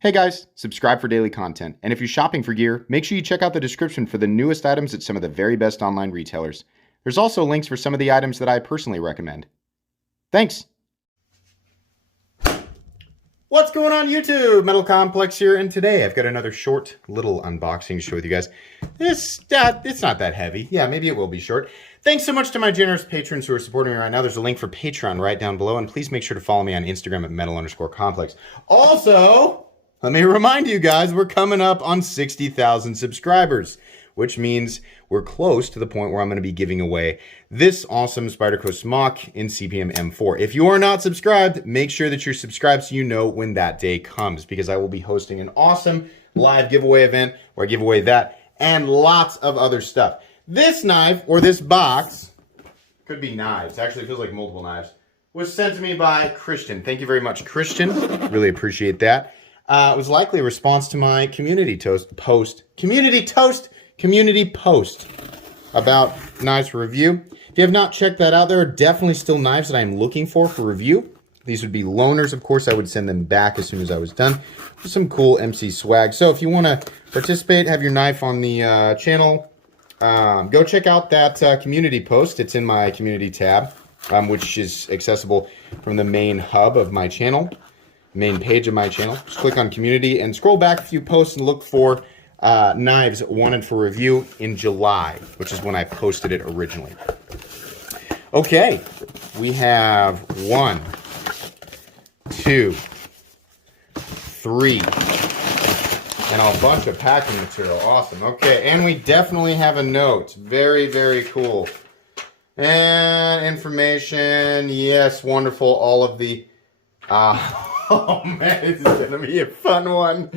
Hey guys, subscribe for daily content. And if you're shopping for gear, make sure you check out the description for the newest items at some of the very best online retailers. There's also links for some of the items that I personally recommend. Thanks! What's going on YouTube? Metal Complex here, and today I've got another short little unboxing to share with you guys. It's not that heavy. Yeah, maybe it will be short. Thanks so much to my generous patrons who are supporting me right now. There's a link for Patreon right down below, and please make sure to follow me on Instagram at metal_complex. Also, let me remind you guys, we're coming up on 60,000 subscribers, which means we're close to the point where I'm going to be giving away this awesome Spyderco Smock in CPM M4. If you are not subscribed, make sure that you're subscribed so you know when that day comes, because I will be hosting an awesome live giveaway event where I give away that and lots of other stuff. This knife, or this box, could be knives. Actually, it feels like multiple knives, was sent to me by Christian. Thank you very much, Christian. Really appreciate that. It was likely a response to my community post about knives for review. If you have not checked that out, there are definitely still knives that I'm looking for review. These would be loaners, of course. I would send them back as soon as I was done. With some cool MC swag. So if you want to participate, have your knife on the channel, go check out that community post. It's in my community tab, which is accessible from the main hub of my channel. Main page of my channel. Just click on community and scroll back a few posts and look for knives wanted for review in July, which is when I posted it originally. Okay, we have 1, 2, 3, and a bunch of packing material. Awesome. Okay, and we definitely have a note. Very, very cool. And information. Yes, wonderful. All of the oh man, this is gonna be a fun one.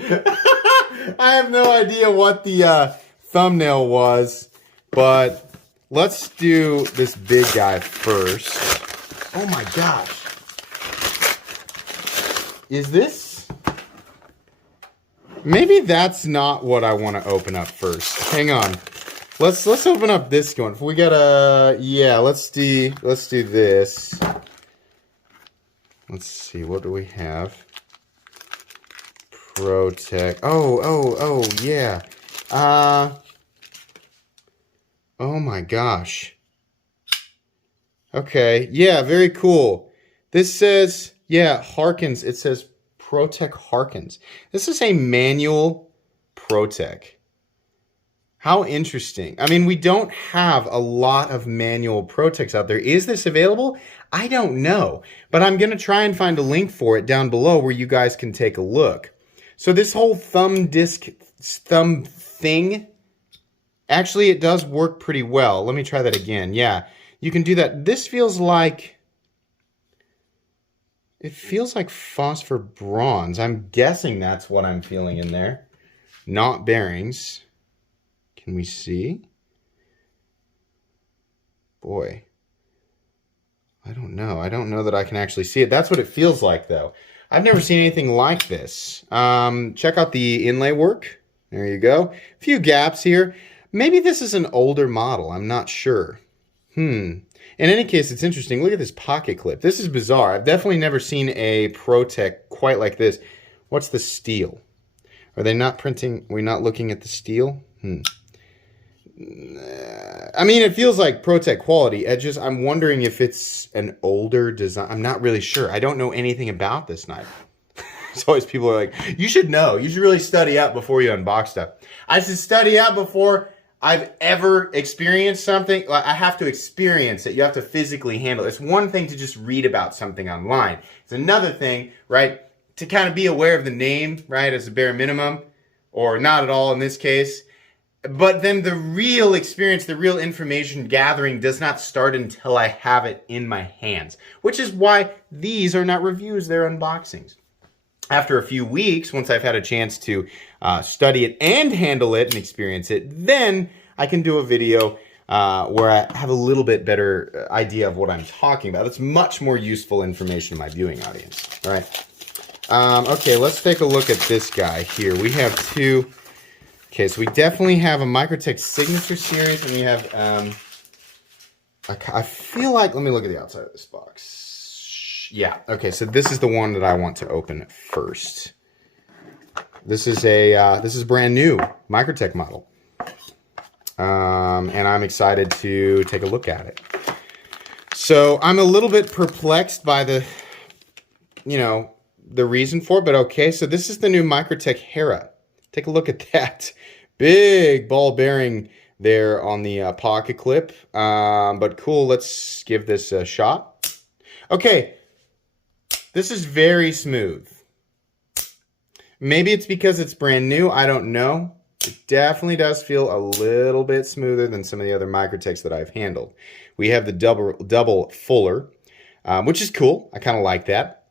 I have no idea what the thumbnail was, but let's do this big guy first. Oh my gosh. Is this? Maybe that's not what I want to open up first. Hang on. Let's open up this one. We got a let's do this. Let's see, what do we have? Protech. Oh, yeah. Oh my gosh. Okay, yeah, very cool. This says, yeah, Harkins. It says Protech Harkins. This is a manual Protech. How interesting. I mean, we don't have a lot of manual Protechs out there. Is this available? I don't know, but I'm going to try and find a link for it down below where you guys can take a look. So this whole thumb thing, actually it does work pretty well. Let me try that again. Yeah, you can do that. This feels like, it feels like phosphor bronze. I'm guessing that's what I'm feeling in there. Not bearings. Can we see? Boy. I don't know. I don't know that I can actually see it. That's what it feels like, though. I've never seen anything like this. Check out the inlay work. There you go. A few gaps here. Maybe this is an older model. I'm not sure. In any case, it's interesting. Look at this pocket clip. This is bizarre. I've definitely never seen a Protech quite like this. What's the steel? Are they not printing? Are we not looking at the steel? I mean, it feels like Protech quality. I'm wondering if it's an older design. I'm not really sure. I don't know anything about this knife. It's always people are like, you should know. You should really study up before you unbox stuff. I should study up before I've ever experienced something. I have to experience it. You have to physically handle it. It's one thing to just read about something online. It's another thing, right, to kind of be aware of the name, right, as a bare minimum, or not at all in this case. But then the real experience, the real information gathering does not start until I have it in my hands, which is why these are not reviews, they're unboxings. After a few weeks, once I've had a chance to study it and handle it and experience it, then I can do a video where I have a little bit better idea of what I'm talking about. That's much more useful information to my viewing audience. All right. Okay, let's take a look at this guy here. We have two. Okay, so we definitely have a Microtech Signature Series, and we have, I feel like, let me look at the outside of this box. Yeah, okay, so this is the one that I want to open first. This is a brand new Microtech model. And I'm excited to take a look at it. So I'm a little bit perplexed by the reason for it, but okay. So this is the new Microtech Hera. Take a look at that. Big ball bearing there on the pocket clip. But cool, let's give this a shot. Okay, this is very smooth. Maybe it's because it's brand new, I don't know. It definitely does feel a little bit smoother than some of the other Microtechs that I've handled. We have the double fuller, which is cool. I kind of like that.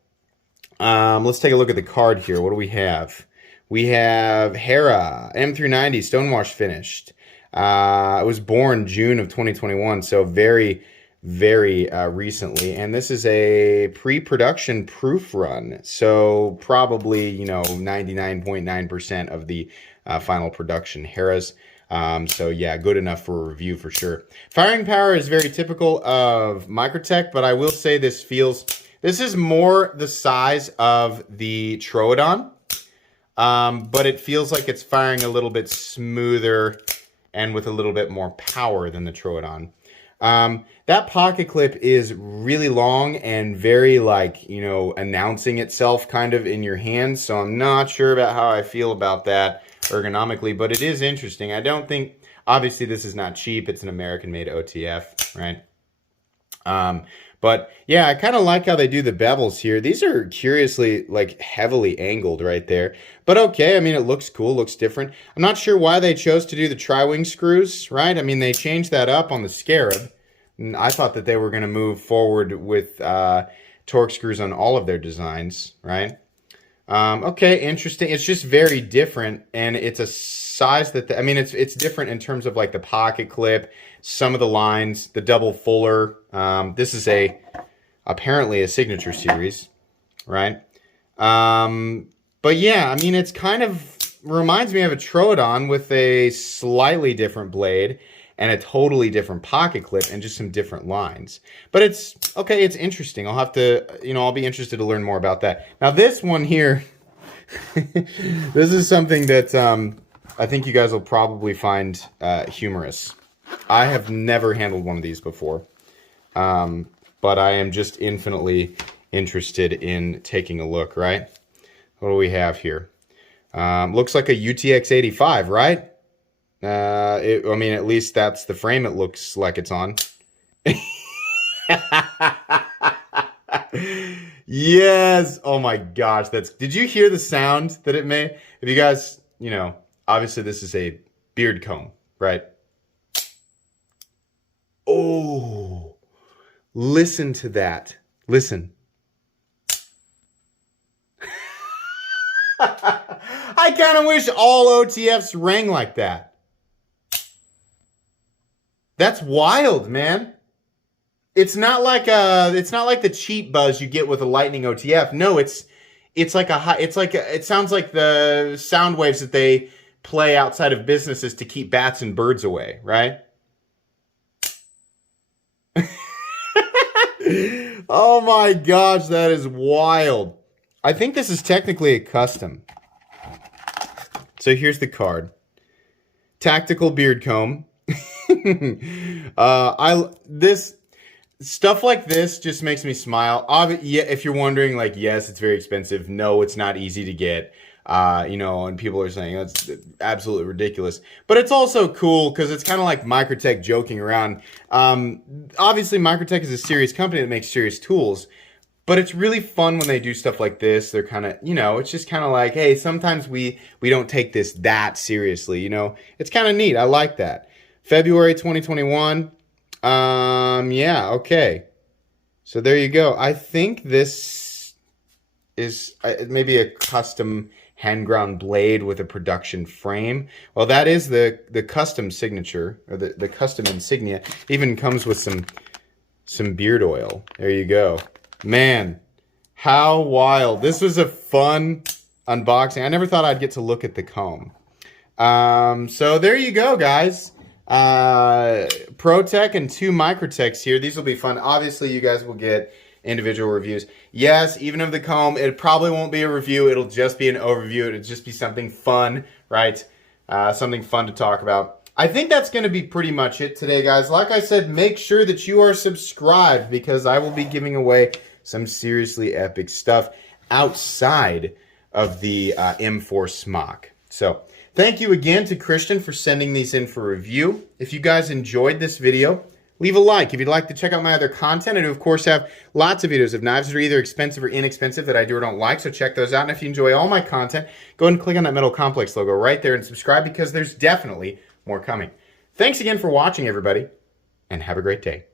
Let's take a look at the card here. What do we have? We have Hera, M390, stonewash finished. It was born June of 2021, so very, very recently. And this is a pre-production proof run, so probably 99.9% of the final production Heras. So yeah, good enough for a review for sure. Firing power is very typical of Microtech, but I will say this is more the size of the Troodon, but it feels like it's firing a little bit smoother and with a little bit more power than the Troodon. That pocket clip is really long and very announcing itself kind of in your hands. So I'm not sure about how I feel about that ergonomically, but it is interesting. I don't think, obviously this is not cheap. It's an American-made OTF, right? But yeah, I kind of like how they do the bevels here. These are curiously heavily angled right there. But okay, I mean, it looks cool, looks different. I'm not sure why they chose to do the tri-wing screws, right? I mean, they changed that up on the Scarab. And I thought that they were going to move forward with torque screws on all of their designs, right? Okay, interesting. It's just very different, and it's a size that it's different in terms of the pocket clip, some of the lines, the double fuller. This is apparently a signature series, right? But yeah, I mean, it's kind of reminds me of a Troodon with a slightly different blade and a totally different pocket clip and just some different lines. But it's okay, it's interesting. I'll have to, I'll be interested to learn more about that. Now this one here, this is something that I think you guys will probably find humorous. I have never handled one of these before, but I am just infinitely interested in taking a look, right? What do we have here? Looks like a UTX 85, right? I mean, at least that's the frame it looks like it's on. Yes. Oh my gosh. Did you hear the sound that it made? If you guys, obviously this is a beard comb, right? Oh, listen to that. Listen. I kind of wish all OTFs rang like that. That's wild, man. It's not like the cheap buzz you get with a Lightning OTF. No, it sounds like the sound waves that they play outside of businesses to keep bats and birds away, right? Oh my gosh, that is wild. I think this is technically a custom. So here's the card. Tactical beard comb. This stuff like this just makes me smile. Yeah, if you're wondering, yes, it's very expensive. No, it's not easy to get. And people are saying that's absolutely ridiculous. But it's also cool because it's kind of like Microtech joking around. Obviously, Microtech is a serious company that makes serious tools. But it's really fun when they do stuff like this. They're kind of, it's just kind of like, hey, sometimes we don't take this that seriously, It's kind of neat. I like that. February 2021. Yeah, okay. So there you go. I think this is maybe a custom hand-ground blade with a production frame. Well, that is the custom signature, or the custom insignia. Even comes with some beard oil. There you go. Man, how wild. This was a fun unboxing. I never thought I'd get to look at the comb. So there you go, guys. Protech and 2 Microtechs here. These will be fun. Obviously, you guys will get individual reviews. Yes, even of the comb, it probably won't be a review. It'll just be an overview. It'll just be something fun, right? Something fun to talk about. I think that's going to be pretty much it today, guys. Like I said, make sure that you are subscribed because I will be giving away some seriously epic stuff outside of the M4 Smock. So thank you again to Christian for sending these in for review. If you guys enjoyed this video, leave a like. If you'd like to check out my other content, I do, of course, have lots of videos of knives that are either expensive or inexpensive that I do or don't like, so check those out. And if you enjoy all my content, go ahead and click on that Metal Complex logo right there and subscribe because there's definitely more coming. Thanks again for watching, everybody, and have a great day.